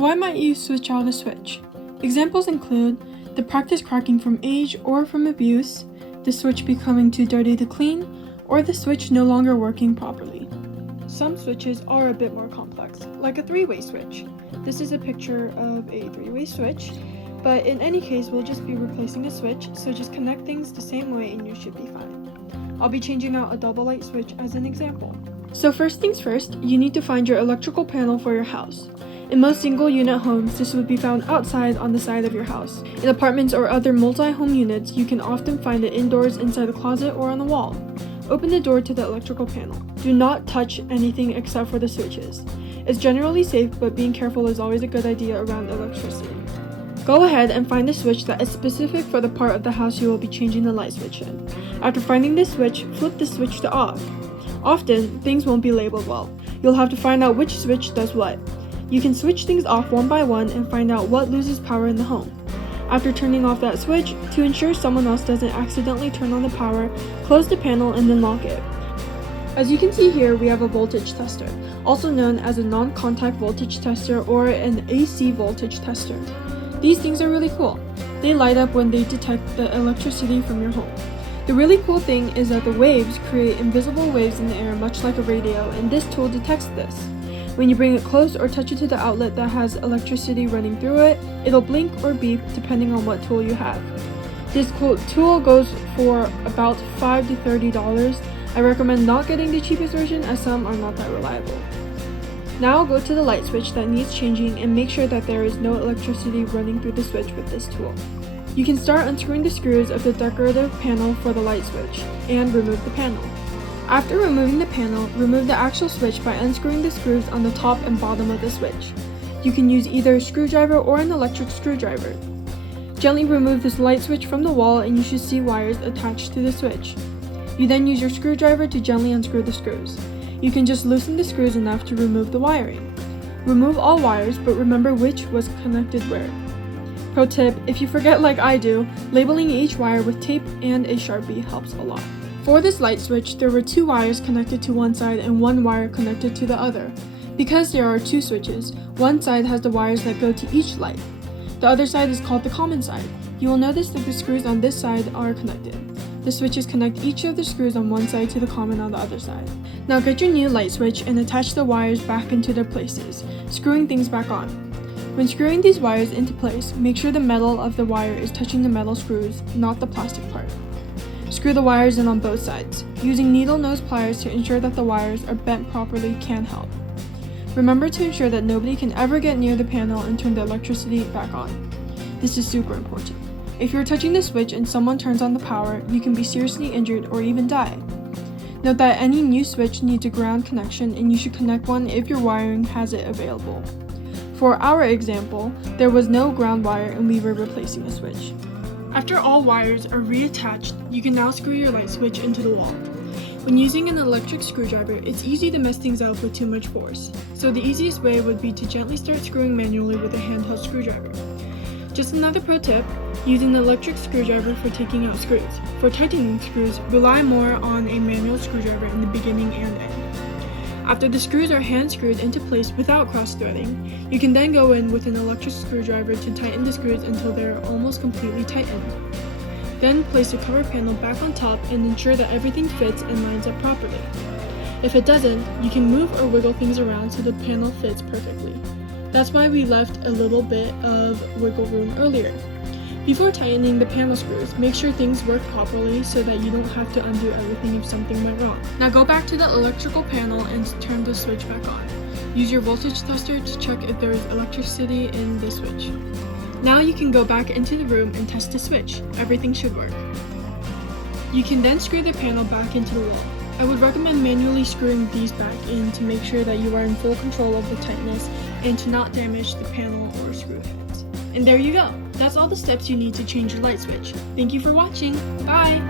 why might you switch out a switch? Examples include the practice cracking from age or from abuse, the switch becoming too dirty to clean, or the switch no longer working properly. Some switches are a bit more complex, like a three-way switch. This is a picture of a three-way switch, but in any case we'll just be replacing a switch, so just connect things the same way and you should be fine. I'll be changing out a double light switch as an example. So first things first, you need to find your electrical panel for your house. In most single-unit homes, this would be found outside on the side of your house. In apartments or other multi-home units, you can often find it indoors inside a closet or on the wall. Open the door to the electrical panel. Do not touch anything except for the switches. It's generally safe, but being careful is always a good idea around electricity. Go ahead and find the switch that is specific for the part of the house you will be changing the light switch in. After finding this switch, flip the switch to off. Often, things won't be labeled well. You'll have to find out which switch does what. You can switch things off one by one and find out what loses power in the home. After turning off that switch, to ensure someone else doesn't accidentally turn on the power, close the panel and then lock it. As you can see here, we have a voltage tester, also known as a non-contact voltage tester or an AC voltage tester. These things are really cool. They light up when they detect the electricity from your home. The really cool thing is that the waves create invisible waves in the air much like a radio, and this tool detects this. When you bring it close or touch it to the outlet that has electricity running through it, it'll blink or beep depending on what tool you have. This tool goes for about $5 to $30. I recommend not getting the cheapest version as some are not that reliable. Now go to the light switch that needs changing and make sure that there is no electricity running through the switch with this tool. You can start unscrewing the screws of the decorative panel for the light switch and remove the panel. After removing the panel, remove the actual switch by unscrewing the screws on the top and bottom of the switch. You can use either a screwdriver or an electric screwdriver. Gently remove this light switch from the wall and you should see wires attached to the switch. You then use your screwdriver to gently unscrew the screws. You can just loosen the screws enough to remove the wiring. Remove all wires, but remember which was connected where. Pro tip, if you forget like I do, labeling each wire with tape and a Sharpie helps a lot. For this light switch, there were 2 wires connected to one side and 1 wire connected to the other. Because there are 2 switches, one side has the wires that go to each light. The other side is called the common side. You will notice that the screws on this side are connected. The switches connect each of the screws on one side to the common on the other side. Now get your new light switch and attach the wires back into their places, screwing things back on. When screwing these wires into place, make sure the metal of the wire is touching the metal screws, not the plastic part. Screw the wires in on both sides. Using needle nose pliers to ensure that the wires are bent properly can help. Remember to ensure that nobody can ever get near the panel and turn the electricity back on. This is super important. If you're touching the switch and someone turns on the power, you can be seriously injured or even die. Note that any new switch needs a ground connection and you should connect one if your wiring has it available. For our example, there was no ground wire and we were replacing a switch. After all wires are reattached, you can now screw your light switch into the wall. When using an electric screwdriver, it's easy to mess things up with too much force. So the easiest way would be to gently start screwing manually with a handheld screwdriver. Just another pro tip, use an electric screwdriver for taking out screws. For tightening screws, rely more on a manual screwdriver in the beginning and end. After the screws are hand screwed into place without cross-threading, you can then go in with an electric screwdriver to tighten the screws until they're almost completely tightened. Then place the cover panel back on top and ensure that everything fits and lines up properly. If it doesn't, you can move or wiggle things around so the panel fits perfectly. That's why we left a little bit of wiggle room earlier. Before tightening the panel screws, make sure things work properly so that you don't have to undo everything if something went wrong. Now go back to the electrical panel and turn the switch back on. Use your voltage tester to check if there is electricity in the switch. Now you can go back into the room and test the switch. Everything should work. You can then screw the panel back into the wall. I would recommend manually screwing these back in to make sure that you are in full control of the tightness and to not damage the panel or screw heads. And there you go. That's all the steps you need to change your light switch. Thank you for watching. Bye!